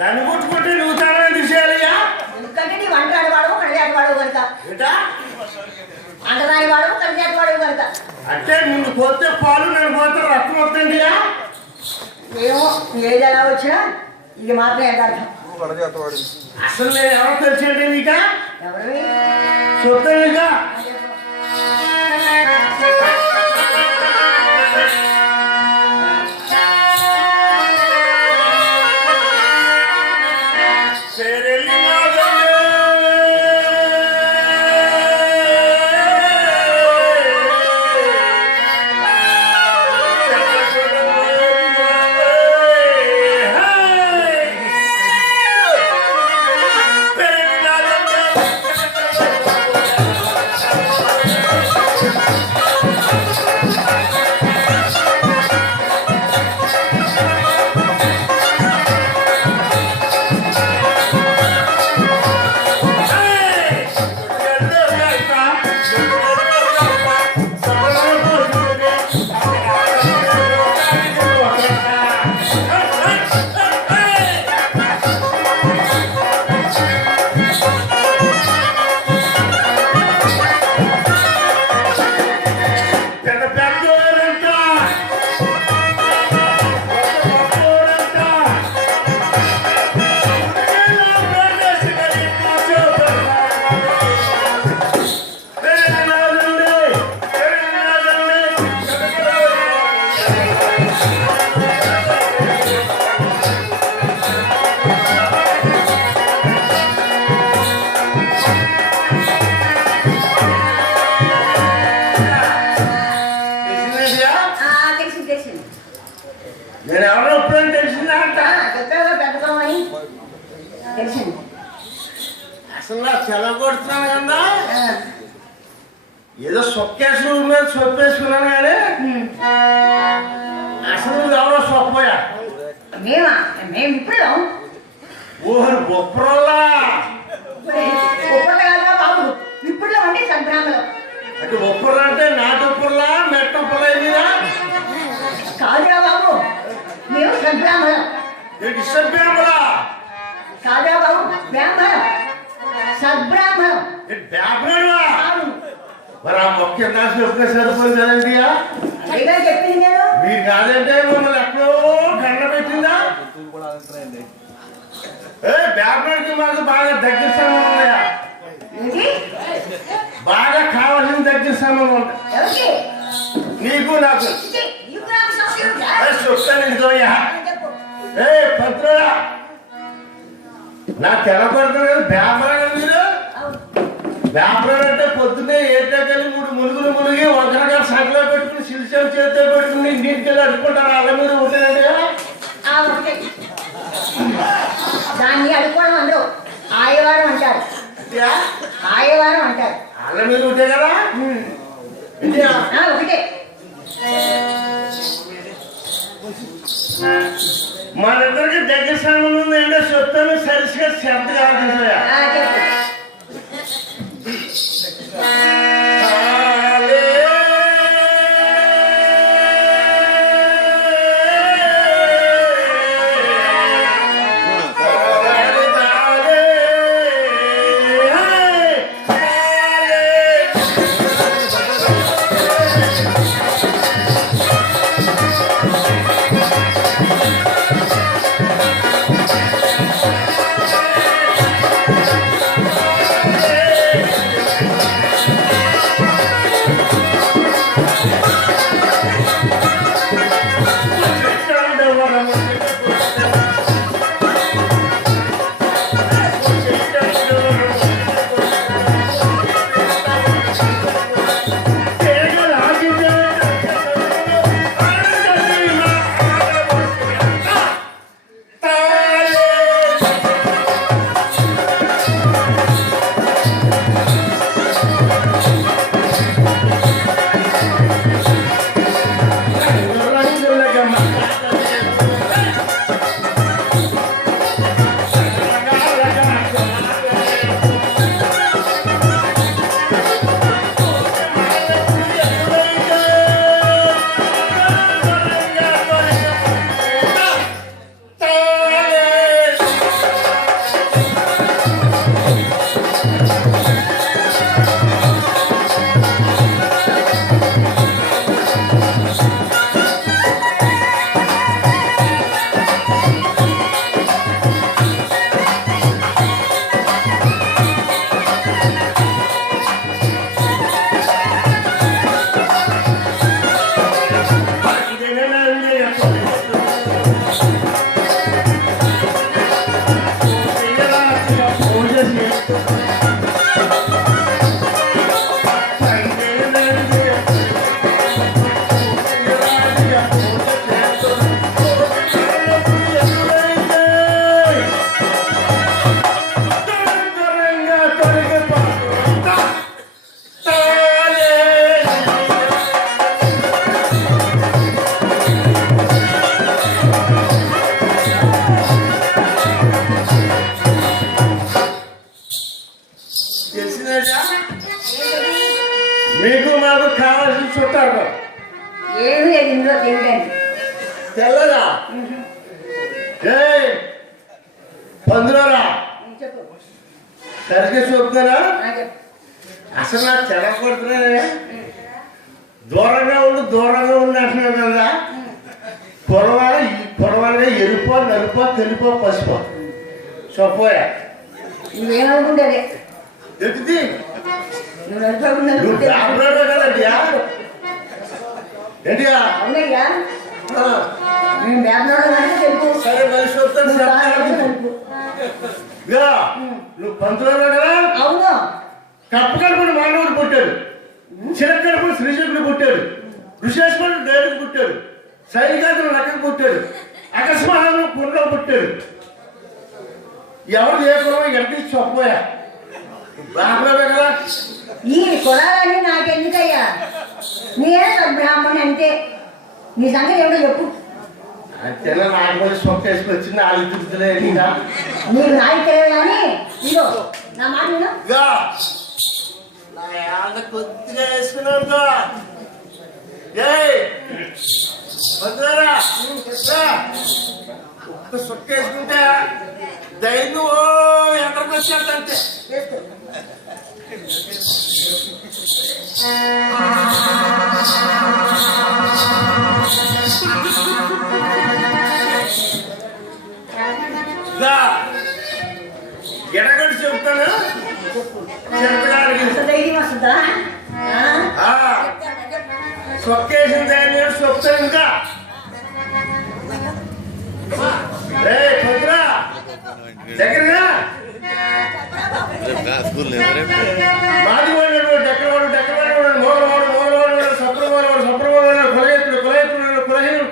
నన్ను ముట్టుకుంటే నువ్వు తాను తీసేయాలయ్యా. ఎందుకంటే నీ వంటాడు వాడు కడియాడు వాడు కనుక అంటదాని వాడు కడియాడు వాడు కనుక అంటే నిన్ను పోతే పాలు నేను పోతే రక్తం వస్తుందియా. ఏమో ఏది ఎలా వచ్చినా ఇది మాత్రం ఎంత అసలు నేను ఎవరో తెలిసేది నీక ఎవరు చూద్దాం. నేను ఎవరో ఎప్పుడైనా తెలిసిందా అంట పెద్దమని తెలిసింది. అసలు నా సెలవు కొడుతున్నాను కదా, ఏదో సొక్కేసు మీద సొప్పేసుకున్నాను కానీ అసలు నువ్వు ఎవరో సొప్పయా. మేము ఇప్పుడు ఊహరు బొప్పరోలా బాబు ఇప్పుడు ఉంటే సంక్రాంతిలో అంటే ఒప్పర్లు అంటే నాటొప్పర్లా మెట్టొప్పర్లా మీరా కాదురా బాబు మేము సద్బ్రాహ్మణం. ఏంటి సద్బ్రాహ్మణా? కాదురా బాబు బ్రాహ్మణం సద్బ్రాహ్మణం. బ్రాహ్మణుడా? మరి ఆ మొక్క ఎంత చెప్తే సరిపోయింది కదండి. అడిగా చెప్పింది నేను. మీరు కాదంటే మమ్మల్ని ఎక్కడో గంట పెట్టిందా? బ్రాహ్మణుడికి మాకు బాగా దగ్గర సంబంధం ఉన్నాయా? బాగా కావాల్సిన దగ్గర సంబంధం ఉంటాయి నీకు నాకు. పత్రుడా నాకు తెలపడుతుంది కదా బ్రాహ్మణుడు. మీరు బ్రాహ్మణుడు అంటే పొద్దున్నే ఏటకెళ్ళి 3 మునుగులు మునిగి వంకరగా సంకలో పెట్టుకుని శిల్చం చేతితో పెట్టుకుని నీటికెళ్ళి అడుక్కుంటారు. అలా మీరు ఉంటారండి కదా. దాన్ని అడుక్కోవడం అందరూ ఆయవారం అంటారు. ఆయవారం అంటారు. అలా మీరు ఉంటే కదా ఒకటే. మనిద్దరికి దగ్గర సంబంధం ఉంది అంటే చెప్తాను సరిగ్గా శ్రద్ధ కావాలి. మీకు మాకు కావాల్సిన చుట్టాలు ఏమి లేదు ఇందులో తెలియదండి. తెల్లదా పందులోరా చెప్పు సరిగ్గా చూపుతారా చెప్పు. అసలు నాకు తెలగొడుతున్నానే దూరంగా ఉండి అంటున్నావు కదా పొడవాలుగా ఎరుపో నలుపో తెలుపో పసుపో చెప్పోయా నువ్వేమనుకుంటే ఎత్తుది నువ్వు నడుపుకుంటే నువ్వు డాక్టర్ కదయ్యా ఏంటియా అవునయ్యా నేను బ్యాబ్లోనే తెలుపు. సరే మనిషి వస్తాను తెలుపు. నువ్వు పంతులు కదా అవును కప్పు కడుపుని మానవుడు పుట్టాడు చిరక్ కడుపుని శ్రీశకుడు పుట్టాడు ఋషేశ్వరుడు దేవుడికి పుట్టాడు సైనికాదులు లెక్కకు పుట్టాడు అకస్మాత్తుగా పుండలో పుట్టాడు ఎవరు ఏ కులం ఎంత చెప్పబోయా బాబులే కదా ఈ కులాలన్నీ నాకెందుకయ్యా నేనే బ్రాహ్మణి అంతే నీ సంగతి ఏమిటో చెప్పు. అంతేనా నాకు కూడా సొక్క వేసుకొచ్చింది వాళ్ళు తిరుగుతులే ఇంకా నీకు నాకు తెలియదు కానీ ఇదో నా మాట విను. నా యాద కొద్దిగా వేసుకున్నాడు ఒక్క సొక్క వేసుకుంటే ధైర్యం ఎక్కడికి వచ్చేద్దంటే చేసుకో. ఎడగొట్టి చెప్తాను ఎంత ధైర్యం వస్తుందా? సొక్కేసిన దాన్ని చెప్తాను ఇంకా దగ్గరగా మాది వాడు డెక్కవాడు మోగవాడు సప్రవాడు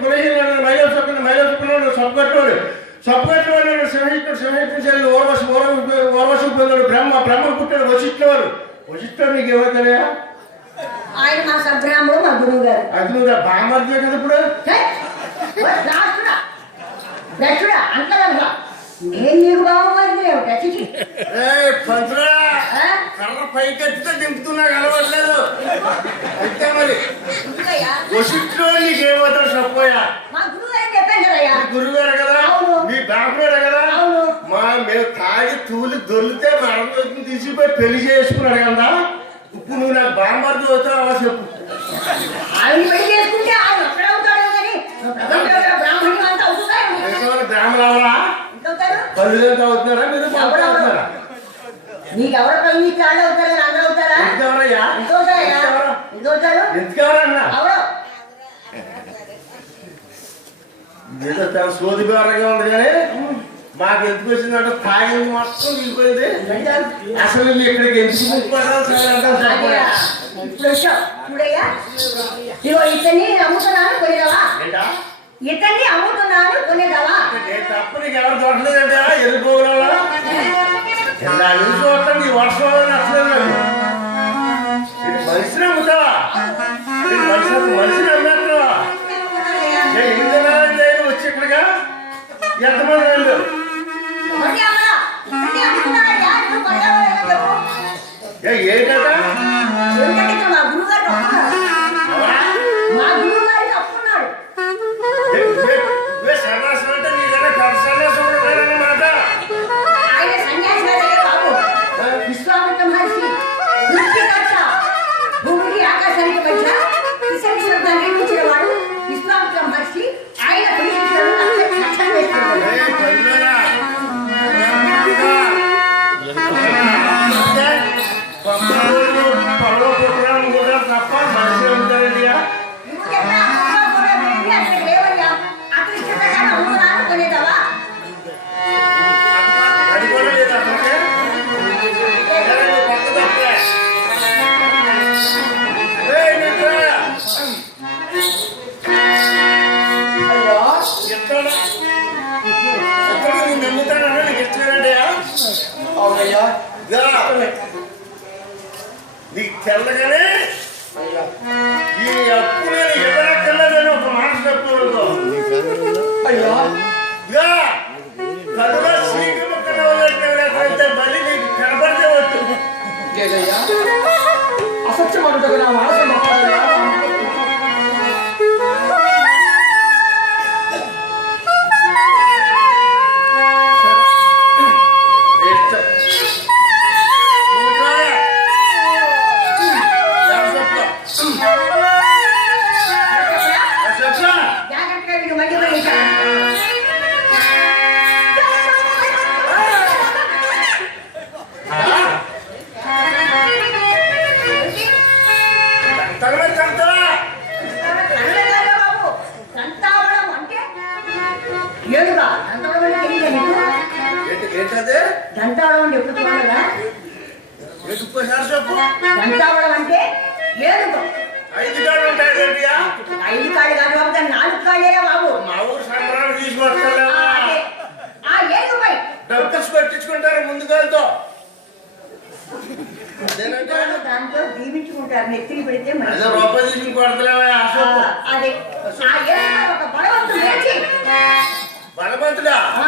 కులహీనుడు మైలు సప్పగట్టువాడు సింహించాడు ఓర్వశు పొందాడు బ్రహ్మ పుట్టాడు వశిష్ఠుడు నీకు ఏమవుతాయా ఆయన మా సబ్రాహ్మడు మా గురువు గారు. అది నువ్వు బామర్దే కదా ఇప్పుడు దక్షుడా అంతగా నేను నీకు బాగుపడింది పంతురా కర్ర పైకెత్తితే దింపుతున్నా కలవట్లేదు అంతే మరి వశిష్ఠుడు నీకేమవుతాడు చెప్పోయా మా గురువు గారు చెప్పాను కదయ్యా. గురుగారు కదా మీ బాబుగారు కదా మేము తాగి తూలి దొరికితే మరణం తీసిపోయి పెళ్లి చేసుకున్నాడు కదా ఇప్పుడు నువ్వు నాకు బామర్ది అవుతావు అలా చెప్పు ఆయన పెళ్లి చేసుకుంటే ఆయన ఒక్కడే అవుతాడు కానీ బ్రాహ్మణి అంతా అవుతుందా? బ్రాహ్మణాలా పల్లెంతా అవుతున్నారా మీరు అవుతున్నారా నీకెవరో పని నీకు వాళ్ళు అవుతారా అందరూ అవుతారా? ఎంతెవరయ్యా ఎంత అవుతారయ్యా? ఎంత అవుతారు? ఎంతకెవరన్నా ఎవరో ఏదో తన సోది బేరగా ఉంది కానీ మాకు ఎందుకు వచ్చిందంటే తాగింది మొత్తం వెళ్ళిపోయింది అసలు మీరు ఇక్కడికి ఎందుకు ఇప్పుడు వచ్చావు చూడయ్యా. ఇగో ఇతన్ని అమ్ముతున్నాను కొనేదావా? ఇతన్ని అమ్ముతున్నాను కొనేదావా? తప్ప నీకు ఎవరు దొరకలేదంటే వెళ్ళిపోవాలా చూస్తాను నీ వర్షం నచ్చలేదు మనిషిని అమ్ముతావా మనిషిని అమ్మేస్తున్నావా వచ్చి ఇక్కడిగా ఎంతమంది వెళ్ళు ఏంటట మా గురువు గారు తప్పున్నాడు. సన్నాసం అంటే నీకన్నా పెద్ద సన్నాసం అన్నమాట ఆయన సన్యాసి బాబు విశ్వామిత్ర మహర్షి భూమికి ఆకాశానికి మధ్య విశ్వామిత్రాన్ని నిర్మించిన వాడు విశ్వామిత్ర మహర్షి. ఆయన నక్షత్రం వేస్తున్నాడు. నీకు తెల్లగానే ఈ అప్పు నేను ఎదరక్కర్లేదని ఒక మాట చెప్తున్నాడు. అయ్యా కడుగా శ్రీకృష్ణ మళ్ళీ నీకు కనబడితే వచ్చు. లేదయ్యా అసత్యమంటకు నా మనసు నొప్పదయ్యా. జాగ్రత్తగా వీడు మధ్య పడేశాడు. బాబు సంతావడం అంటే ఏడుగా సంతావడం అంటే తెలియదా నీకు? ఏంటదే దంతావడం అంటే ఎప్పుడు చూడలేదా? చెప్పు. దంతావడం అంటే ఏడుగా 5 కాళ్ళు ఉంటాయి. 5 కాళ్ళు కాదు బాబు, దాన్ని 4 కాళ్ళేరా బాబు. మా ఊరు సంబరాలు తీసుకొస్తలేము. ఆ ఏడుపై డబ్బులు పెట్టించుకుంటారు ముందుగాలతో. దాంతో దీవించుకుంటారు. నెత్తిని పెడితే మంచిది. అదే రూపాయి తీసుకుని కొడతలేవా అశోక్? అదే ఆ ఏడుపై ఒక బలవంతుడు లేచి బలవంతుడా ఆ.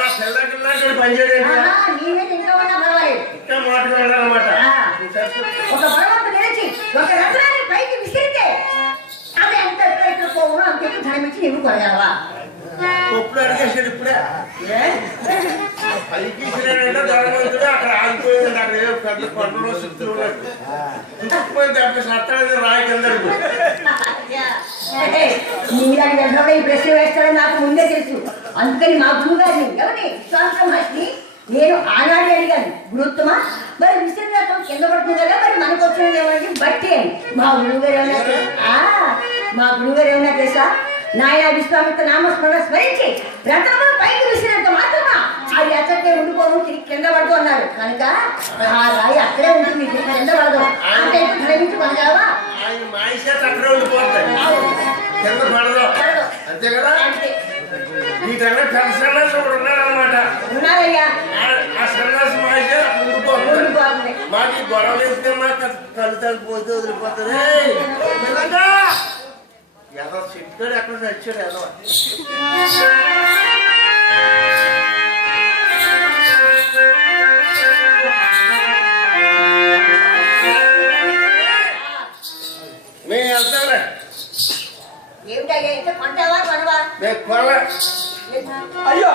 మా పిల్లకి పనిచేయలేదు. నీవే ఇంకా ఉన్నా పర్వాలేదు. ఇంకా మాట్లాడాలన్నమాట. ఒక బలవంతుడు లేచి ఒక రత్నాన్ని పైకి విసిరితే అది ఎంత ఎప్పుడైతే పోవునో అంత ఎక్కువ ధనమిచ్చి నీవు కొనగలవా? కొప్పుడు అడిగేసాడు ఇప్పుడే. పైకి ఇచ్చినాడంటే ధనవంతుడు అక్కడ ఆగిపోయింది. అక్కడ ఏదో పెద్ద కొండలో చుట్టూ చుట్టుకుపోయి 70 సత్తాడు రాయి కింద. నీలాంటి వెంటనే ఈ ప్రశ్న వేస్తారని నాకు ముందే తెలుసు. అందుకని మా గురువు గారిని ఎవరిని విశ్వాస మహర్షిని నేను ఆనాడే అడిగాను, గురుత్తమా మరి విశ్రాంతం కింద పడుతుంది కదా, మరి మనకు వచ్చినది ఏమని బట్టి అని. మా గురువుగారు మా గురువుగారు ఏమన్నా తెలుసా? నాయన విశ్వామిత్ర నామస్మరణ స్మరించి రథమును పైకి విసిరినంత మాత్రమా అది అక్కడికే ఉండిపోను, తిరిగి కింద పడుతూ అన్నారు. కనుక ఆ రాయి అక్కడే ఉంటుంది, కింద పడదు. అంటే ధనమించి కొనగలవా? ఆయన మాయిసేత అక్కడే ఉండిపోతాయి, కింద పడదు. అంతే కదా? వీటన్నా పెద్ద సన్యాసం కూడా ఉన్నాడనమాట. ఉన్నారయ్యా. ఆ సన్యాసం మాయిసే ఉండిపోతుంది. మాకు ఈ గొడవలు వేస్తే మాకు కళ్ళు తగ్గిపోతే వదిలిపోతుంది. ఏదో చెప్తాడు ఎక్కడ చచ్చాడు ఏదో. మేము వెళ్తాలే. ఏమిటయ్యా ఇంత కొంటావా కొనవా? మేము కొనలే. అయ్యా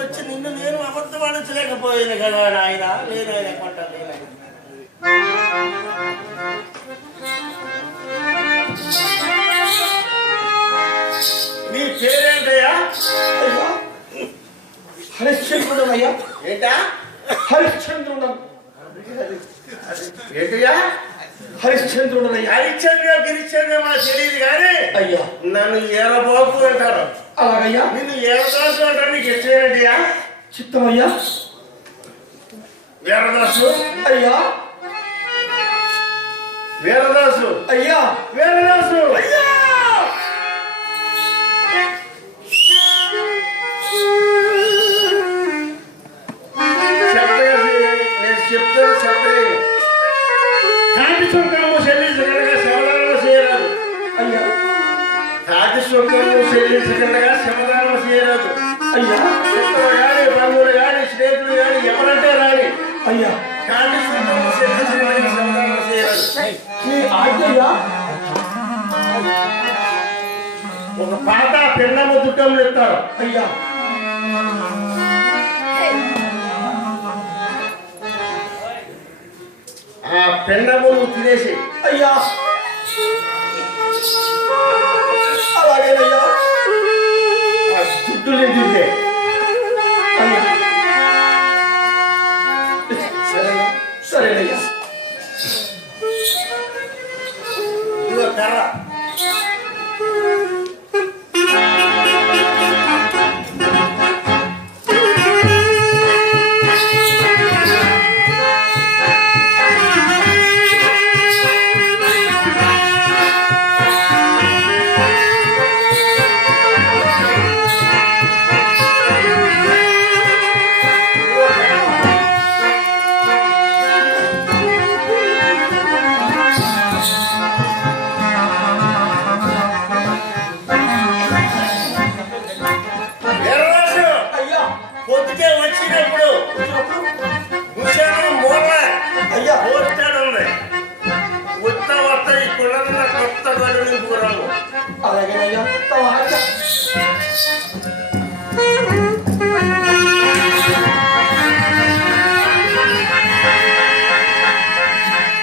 వచ్చి నిన్ను నేను అబద్ధపడలేకపోయాను కదా ఆయన. నేను ఆయన కొంటాను. నీ పేరేంటయ్యా? హరిశ్చంద్రుడయ్యా. ఏంటా? హరిశ్చంద్రుడు. ఏంటయ్యా? హరిశ్చంద్రుడయ్యా. హరిశ్చంద్ర గిరిశ్చంద్ర మాకు తెలియదు కానీ అయ్యా నన్ను ఏరబాబు అంటారు. అలాగయ్యా. నిన్ను ఏరదాసు అంటారు. నీకు ఇష్టమేంటయ్యా? చిత్తమయ్యా. వీరదాసు అయ్యా. వీరదాసు అయ్యా. వీరదాసు అయ్యా. నేను చెప్తాను చెప్పలేదు. కాటి సుఖము చెల్లించగలగా శవదానం చేయరాదు. అయ్యా. కాటి సుఖము చెల్లించగలగా శవదానం చేయరాదు. అయ్యా. మిత్రులు కానీ బంధువులు కానీ స్నేహితులు కానీ ఎవరంటే రాని అయ్యా. కాటి సుఖము చెల్లించగలగా శవదానం చేయరాదు. నీ ఆజ్ఞయ్యా. ఒక పాత పిండము దుఃఖములు ఇస్తారు. అయ్యా. ఆ పిండము నువ్వు తినేసి అయ్యా. అలాగేనయ్యా. ఆ దుడ్డుని తింటే అయ్యా. సరేనయ్యా. ఇదిగో కర్ర. ఆ